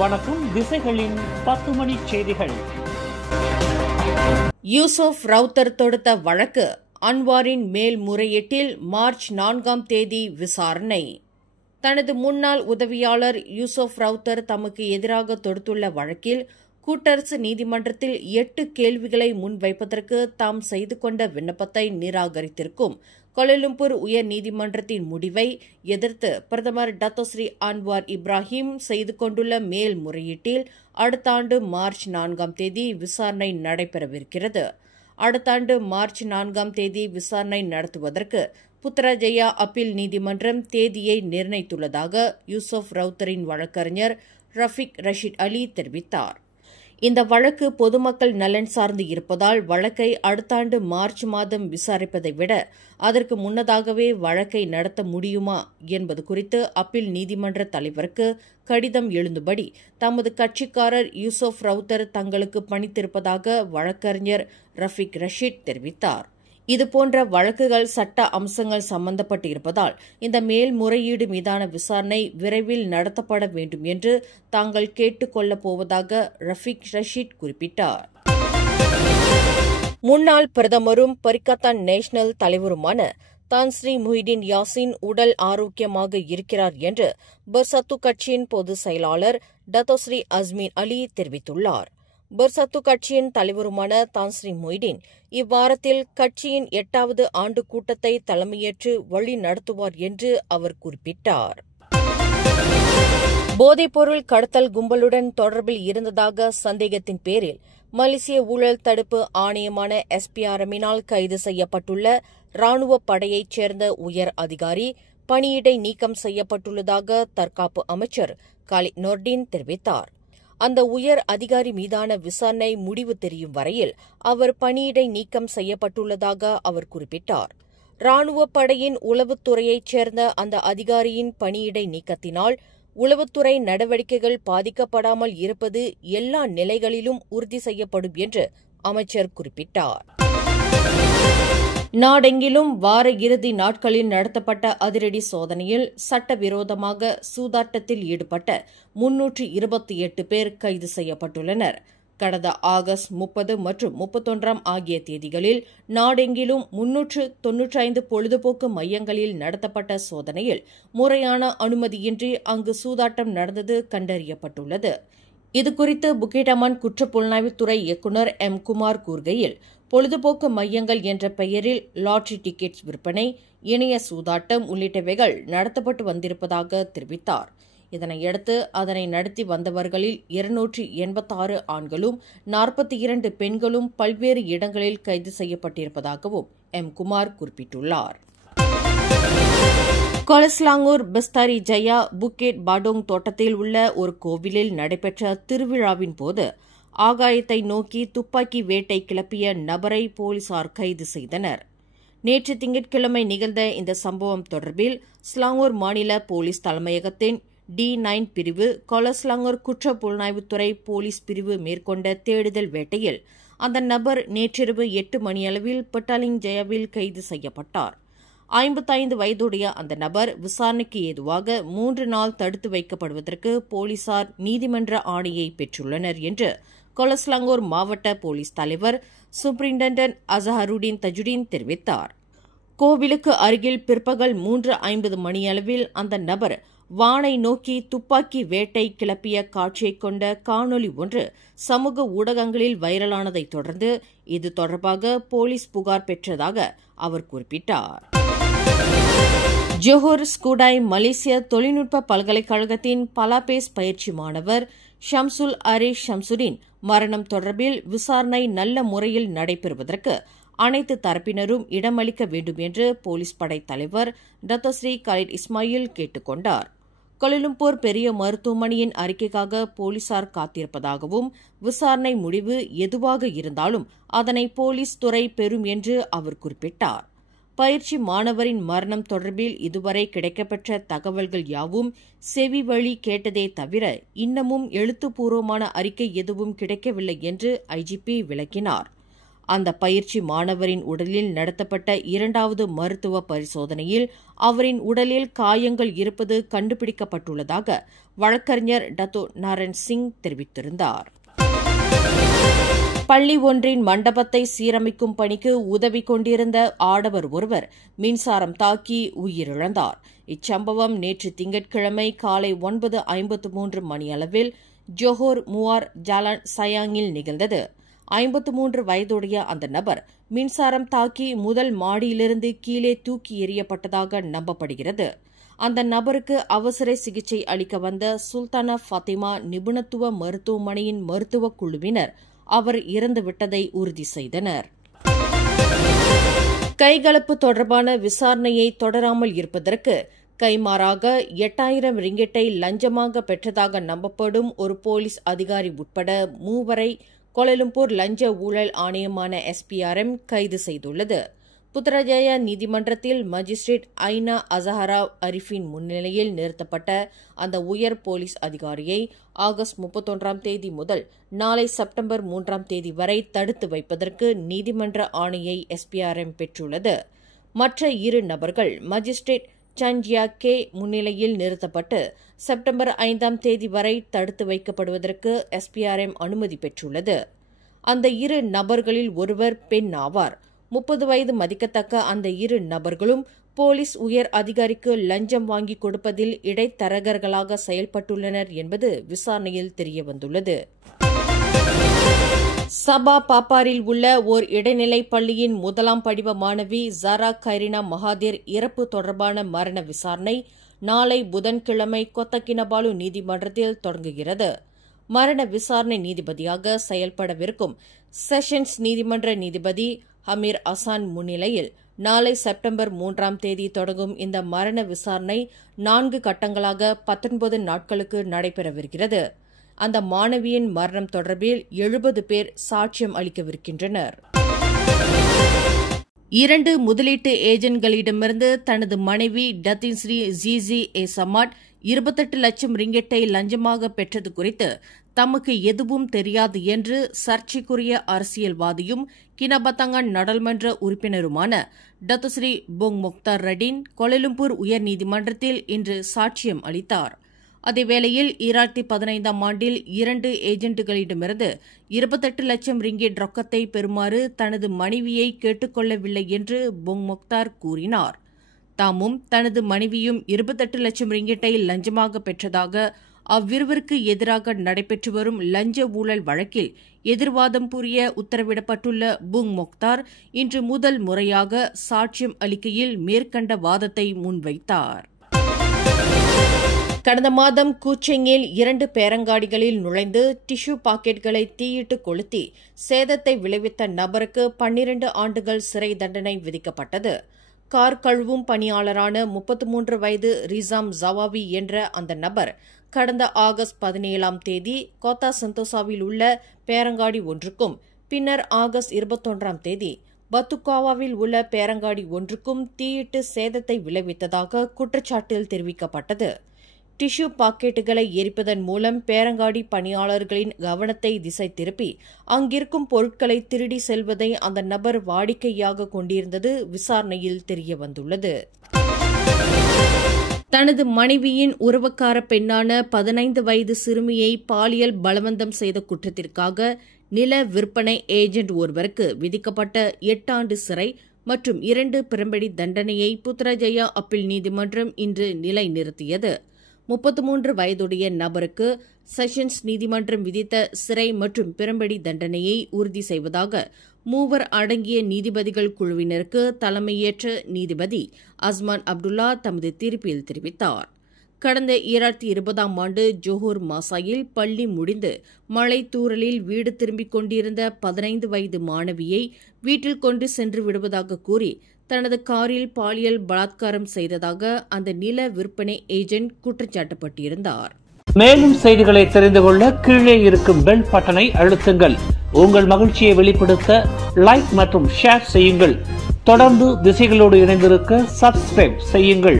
வணக்கம். திசைகளின் 10 மணி செய்திகள். யூசுப் ரவுத்தர் தொடுத்த வழக்கு அன்வாரின் மேல்முறையீட்டில் மார்ச் 4ஆம் தேதி விசாரணை. தனது முன்னாள் உதவியாளர் யூசுப் ரவுத்தர் தமக்கு எதிராக தொடுத்துள்ள வழக்கில் கூட்டரசு நீதிமன்றத்தில் 8 கேள்விகளை முன்வைப்பதற்கு தாம் செய்து கொண்ட விண்ணப்பத்தை நிராகரித்திருக்கும் கோலாலம்பூர் உயர் நீதிமன்றத்தின் முடிவை எதிர்த்து பிரதமர் டத்தோஸ்ரீ அன்வார் இப்ராஹிம் செய்து கொண்டுள்ள மேல்முறையீட்டில் அடுத்த ஆண்டு மார்ச் 4ஆம் தேதி விசாரணை நடைபெறவிருக்கிறது. அடுத்த ஆண்டு மார்ச் 4ஆம் தேதி விசாரணை நடத்துவதற்கு புத்ராஜயா அப்பீல் நீதிமன்றம் தேதியை நிர்ணயித்துள்ளதாக யூசுப் ரவுத்தரின் வழக்கறிஞர் ரஃபீக் ரஷீத் அலி தெரிவித்தார். இந்த வழக்கு பொதுமக்கள் நலன் சார்ந்து இருப்பதால் வழக்கை அடுத்த ஆண்டு மார்ச் மாதம் விசாரிப்பதை விட அதற்கு முன்னதாகவே வழக்கை நடத்த முடியுமா என்பது குறித்து அப்பீல் நீதிமன்ற தலைவருக்கு கடிதம் எழுதும்படி தமது கட்சிக்காரர் யூசுப் ரவுத்தர் தங்களுக்கு பணித்திருப்பதாக வழக்கறிஞர் ரஃபீக் ரஷீத் தெரிவித்தார். இதுபோன்ற வழக்குகள் சட்ட அம்சங்கள் சம்பந்தப்பட்டு இருப்பதால் இந்த மேல்முறையீடு மீதான விசாரணை விரைவில் நடத்தப்பட வேண்டும் என்று தாங்கள் கேட்டுக் கொள்ளப் போவதாக ரஃபீக் ரஷீத் குறிப்பிட்டார். முன்னாள் பிரதமரும் பரிகத்தான் நேஷனல் தலைவருமான தான் ஸ்ரீ முஹிதீன் யாசின் உடல் ஆரோக்கியமாக இருக்கிறார் என்று பர்சத்து கட்சியின் பொதுச் செயலாளர் டத்தோஸ்ரீ அஸ்மின் அலி தெரிவித்துள்ளார். பர்சத்து கட்சியின் தலைவருமான தான் ஸ்ரீ முஹிதீன் இவ்வாரத்தில் கட்சியின் 8வது ஆண்டு கூட்டத்தை தலைமையேற்று வழி நடத்துவார் என்று அவர் குறிப்பிட்டார். போதைப்பொருள் கடத்தல் கும்பலுடன் தொடர்பில் இருந்ததாக சந்தேகத்தின் பேரில் மலேசிய ஊழல் தடுப்பு ஆணையமான SPRM-இனால் கைது செய்யப்பட்டுள்ள ராணுவ படையைச் சேர்ந்த உயர் அதிகாரி பணியிடை நீக்கம் செய்யப்பட்டுள்ளதாக தற்காப்பு அமைச்சர் காலித் நோர்டின் தெரிவித்தார். அந்த உயர் அதிகாரி மீதான விசாரணை முடிவு தெரியும் வரையில் அவர் பணியிடை நீக்கம் செய்யப்பட்டுள்ளதாக அவர் குறிப்பிட்டார். ராணுவ படையின் உளவுத்துறையைச் சேர்ந்த அந்த அதிகாரியின் பணியிடை நீக்கத்தினால் உளவுத்துறை நடவடிக்கைகள் பாதிக்கப்படாமல் இருப்பது எல்லா நிலைகளிலும் உறுதி செய்யப்படும் என்று அமைச்சர் குறிப்பிட்டார். நாடெங்கிலும் வார இறுதி நாட்களில் நடத்தப்பட்ட அதிரடி சோதனையில் சட்டவிரோதமாக சூதாட்டத்தில் ஈடுபட்ட 328 பேர் கைது செய்யப்பட்டுள்ளனர். கடந்த ஆகஸ்ட் 30 மற்றும் 31 ஆகிய தேதிகளில் நாடெங்கிலும் 395 பொழுதுபோக்கு மையங்களில் நடத்தப்பட்ட சோதனையில் முறையான அனுமதியின்றி அங்கு சூதாட்டம் நடந்தது கண்டறியப்பட்டுள்ளது. இதுகுறித்து புக்கிடமான் குற்றப்புலனாய்வுத்துறை இயக்குநர் M. குமார் கூறுகையில், பொழுதுபோக்கு மையங்கள் என்ற பெயரில் லாட்டரி டிக்கெட்ஸ் விற்பனை, இணைய சூதாட்டம் உள்ளிட்டவைகள் நடத்தப்பட்டு வந்திருப்பதாக தெரிவித்தார். இதனையடுத்து அதனை நடத்தி வந்தவர்களில் 286 ஆண்களும் 42 பெண்களும் பல்வேறு இடங்களில் கைது செய்யப்பட்டிருப்பதாகவும் M. குமார் குறிப்பிட்டுள்ளார். கோலஸ்லாங்கூர் பஸ்தாரி ஜயா புக்கேட் பாடோங் தோட்டத்தில் உள்ள ஒரு கோவிலில் நடைபெற்ற திருவிழாவின் போது ஆகாயத்தை நோக்கி துப்பாக்கி வேட்டை கிளப்பிய நபரை போலீசார் கைது செய்தனர். நேற்று திங்கட்கிழமை நிகழ்ந்த இந்த சம்பவம் தொடர்பில் ஸ்லாங்கூர் மாநில போலீஸ் தலைமையகத்தின் D9 பிரிவு கோலஸ்லாங்கூர் குற்ற புலனாய்வுத்துறை போலீஸ் பிரிவு மேற்கொண்ட தேடுதல் வேட்டையில் அந்த நபர் நேற்றிரவு 8 மணியளவில் பட்டாலிங் ஜயாவில் கைது செய்யப்பட்டார். 55 வயதுடைய அந்த நபர் விசாரணைக்கு ஏதுவாக 3 நாள் தடுத்து வைக்கப்படுவதற்கு போலீசார் நீதிமன்ற ஆணையை பெற்றுள்ளனர் என்று கோலஸ்லாங்கூர் மாவட்ட போலீஸ் தலைவர் சூப்பரிண்டென்டன்ட் அசஹருடீன் தஜுடீன் தெரிவித்தார். கோவிலுக்கு அருகில் பிற்பகல் 3:50 மணியளவில் அந்த நபர் வானை நோக்கி துப்பாக்கி வேட்டை கிளப்பிய காட்சியைக் கொண்ட காணொலி ஒன்று சமூக ஊடகங்களில் வைரலானதைத் தொடர்ந்து இது தொடர்பாக போலீஸ் புகார் பெற்றதாக அவர் குறிப்பிட்டார். ஜோஹர் ஸ்கூடாய் மலேசிய தொழில்நுட்ப பல்கலைக்கழகத்தின் பலாபேஸ் பயிற்சி மாணவர் ஷம்சுல் அரேஷ் ஷம்சுடீன் மரணம் தொடர்பில் விசாரணை நல்ல முறையில் நடைபெறுவதற்கு அனைத்து தரப்பினரும் இடமளிக்க வேண்டும் என்று போலீஸ் படை தலைவர் டத்தோஸ்ரீ காலித் இஸ்மாயில் கேட்டுக் கொண்டார். கோலாலம்பூர் பெரிய மருத்துவமனையின் அறிக்கைக்காக போலீசார் காத்திருப்பதாகவும் விசாரணை முடிவு எதுவாக இருந்தாலும் அதனை போலீஸ் துறை பெறும் என்று அவர் குறிப்பிட்டார். பயிற்சி மாணவரின் மரணம் தொடர்பில் இதுவரை கிடைக்கப்பெற்ற தகவல்கள் யாவும் செவி வழி கேட்டதே தவிர இன்னமும் எழுத்துப்பூர்வமான அறிக்கை எதுவும் கிடைக்கவில்லை என்று IGP விளக்கினார். அந்த பயிற்சி மாணவரின் உடலில் நடத்தப்பட்ட இரண்டாவது மருத்துவ பரிசோதனையில் அவரின் உடலில் காயங்கள் இருப்பது கண்டுபிடிக்கப்பட்டுள்ளதாக வழக்கறிஞர் டத்தோ நாராயண் சிங் தெரிவித்திருந்தார். பள்ளி ஒன்றின் மண்டபத்தை சீரமைக்கும் பணிக்கு உதவி கொண்டிருந்த ஆடவர் ஒருவர் மின்சாரம் தாக்கி உயிரிழந்தார். இச்சம்பவம் நேற்று திங்கட்கிழமை காலை 9:53 மணியளவில் ஜோஹர் முவார் ஜாலான் சயாங்கில் நிகழ்ந்தது. 53 வயதுடைய அந்த நபர் மின்சாரம் தாக்கி முதல் மாடியிலிருந்து கீழே தூக்கி எறியப்பட்டதாக நம்பப்படுகிறது. அந்த நபருக்கு அவசர சிகிச்சை அளிக்க வந்த சுல்தானா ஃபாத்திமா நிபுணத்துவ மருத்துவமனையின் மருத்துவக் குழுவினர் அவர் இறந்துவிட்டதை உறுதி செய்தனர். கைகலப்பு தொடர்பான விசாரணையை தொடராமல் இருப்பதற்கு கைமாறாக 8000 ரிங்கெட்டை லஞ்சமாக பெற்றதாக நம்பப்படும் ஒரு போலீஸ் அதிகாரி உட்பட 3 வரை கோலாலம்பூர் லஞ்ச ஊழல் ஆணையமான SPRM கைது செய்துள்ளது. புத்ராஜயா நீதிமன்றத்தில் மஜிஸ்ட்ரேட் ஐனா அசஹரா அரிஃபின் முன்னிலையில் நிறுத்தப்பட்ட அந்த உயர் போலீஸ் அதிகாரியை ஆகஸ்ட் 31ஆம் தேதி முதல் நாளை செப்டம்பர் 3ஆம் தேதி வரை தடுத்து வைப்பதற்கு நீதிமன்ற ஆணையை SPRM பெற்றுள்ளது. மற்ற 2 நபர்கள் மஜிஸ்ட்ரேட் சஞ்சியா கே முன்னிலையில் நிறுத்தப்பட்டு செப்டம்பர் 5ஆம் தேதி வரை தடுத்து வைக்கப்படுவதற்கு SPRM அனுமதி பெற்றுள்ளது. அந்த 2 நபர்களில் ஒருவர் பெண் ஆவார். 30 வயது மதிக்கத்தக்க அந்த 2 நபர்களும் போலீஸ் உயர் அதிகாரிக்கு லஞ்சம் வாங்கி கொடுப்பதில் இடைத்தரகர்களாக செயல்பட்டுள்ளனர் என்பது விசாரணையில் தெரியவந்துள்ளது. சபா பாப்பாரில் உள்ள ஓர் இடைநிலை பள்ளியின் 1ஆம் படிவ மாணவி ஜாரா கைரினா மகாதீர் இறப்பு தொடர்பான மரண விசாரணை நாளை புதன்கிழமை கொத்தகினபாலு நீதிமன்றத்தில் தொடங்குகிறது. மரண விசாரணை நீதிபதியாக செயல்படவிருக்கும் செஷன்ஸ் நீதிமன்ற நீதிபதி அமீர் அசான் முன்னிலையில் நாளை செப்டம்பர் 3ஆம் தேதி தொடங்கும் இந்த மரண விசாரணை 4 கட்டங்களாக 19 நாட்களுக்கு நடைபெறவிருக்கிறது. அந்த மாணவியின் மரணம் தொடர்பில் 70 பேர் சாட்சியம் அளிக்கவிருக்கின்றனர். 2 முதலீட்டு ஏஜென்ட்களிடமிருந்து தனது மனைவி டத்தின் ஸ்ரீ ஜிஜி ஏ சமாட் 28 லட்சம் ரிங்கெட்டை லஞ்சமாக பெற்றது குறித்து தமக்கு எதுவும் தெரியாது என்று சர்ச்சைக்குரிய அரசியல்வாதியும் கினபத்தங்கன் நாடாளுமன்ற உறுப்பினருமான டத்துஸ்ரீ பொங் முக்தார் ரடீன் கோலாலம்பூர் உயர்நீதிமன்றத்தில் இன்று சாட்சியம் அளித்தார். அதேவேளையில் 2015ஆம் ஆண்டில் 2 ஏஜென்ட்டுகளிடமிருந்து 28 லட்சம் ரிங்கெட் ரொக்கத்தை பெறுமாறு தனது மனைவியை கேட்டுக் கொள்ளவில்லை என்று பொங் முக்தார் கூறினார். தாமும் தனது மனைவியும் 28 லட்சம் ரிங்கெட்டை லஞ்சமாக பெற்றதாக அவ்விருவருக்கு எதிராக நடைபெற்று வரும் லஞ்ச ஊழல் வழக்கில் எதிர்வாதம் புரிய உத்தரவிடப்பட்டுள்ள புங் முக்தார் இன்று முதல் முறையாக சாட்சியம் அளிக்கையில் மேற்கண்ட வாதத்தை முன்வைத்தார். கடந்த மாதம் கூச்செங்கில் 2 பேரங்காடிகளில் நுழைந்து டிஷ்யூ பாக்கெட்களை தீயிட்டு கொளுத்தி சேதத்தை விளைவித்த நபருக்கு 12 ஆண்டுகள் சிறை தண்டனை விதிக்கப்பட்டது. கார் கழுவும் பணியாளரான 33 வயது ரிசாம் ஜவாவி என்ற அந்த நபர் கடந்த ஆகஸ்ட் 17ஆம் தேதி கோத்தா சந்தோசாவில் உள்ள பேரங்காடி ஒன்றுக்கும் பின்னர் ஆகஸ்ட் 21ஆம் தேதி பத்துக்காவாவில் உள்ள பேரங்காடி ஒன்றுக்கும் தீயிட்டு சேதத்தை விளைவித்ததாக குற்றச்சாட்டில் தெரிவிக்கப்பட்டது. டிஷ்யூ பாக்கெட்டுகளை எரிப்பதன் மூலம் பேரங்காடி பணியாளர்களின் கவனத்தை திசை திருப்பி அங்கிருக்கும் பொருட்களை திருடி செல்வதை அந்த நபர் வாடிக்கையாக கொண்டிருந்தது விசாரணையில் தெரியவந்துள்ளது. தனது மனைவியின் உறவுக்கார பெண்ணான 15 வயது சிறுமியை பாலியல் பலவந்தம் செய்த குற்றத்திற்காக நில விற்பனை ஏஜென்ட் ஒருவருக்கு விதிக்கப்பட்ட 8 ஆண்டு சிறை மற்றும் 2 பிரம்படி தண்டனையை புத்ராஜயா அப்பீல் நீதிமன்றம் இன்று நிலைநிறுத்தியது. 33 வயதுடைய நபருக்கு செஷன்ஸ் நீதிமன்றம் விதித்த சிறை மற்றும் பிரம்படி தண்டனையை உறுதி செய்வதாக 3 அடங்கிய நீதிபதிகள் குழுவினருக்கு தலைமையேற்ற நீதிபதி அஸ்மான் அப்துல்லா தமது தீர்ப்பில் தெரிவித்தார். கடந்த 2020ஆம் ஆண்டு ஜோஹர் மாசாயில் பள்ளி முடிந்து மழை தூறலில் வீடு திரும்பிக் கொண்டிருந்த 15 வயது மாணவியை வீட்டில் கொண்டு சென்று விடுவதாக கூறி தனது காரில் பாலியல் பலாத்காரம் செய்ததாக அந்த நில விற்பனை ஏஜென்ட் குற்றச்சாட்டப்பட்டிருந்தார். மேலும் செய்திகளை தெரிந்து கொள்ள கீழே இருக்கும் பெல் பட்டனை அழுத்துங்கள். உங்கள் மகிழ்ச்சியை வெளிப்படுத்த லைக் மற்றும் ஷேர் செய்யுங்கள். தொடர்ந்து திசைகளோடு இணைந்திருக்க சப்ஸ்கிரைப் செய்யுங்கள்.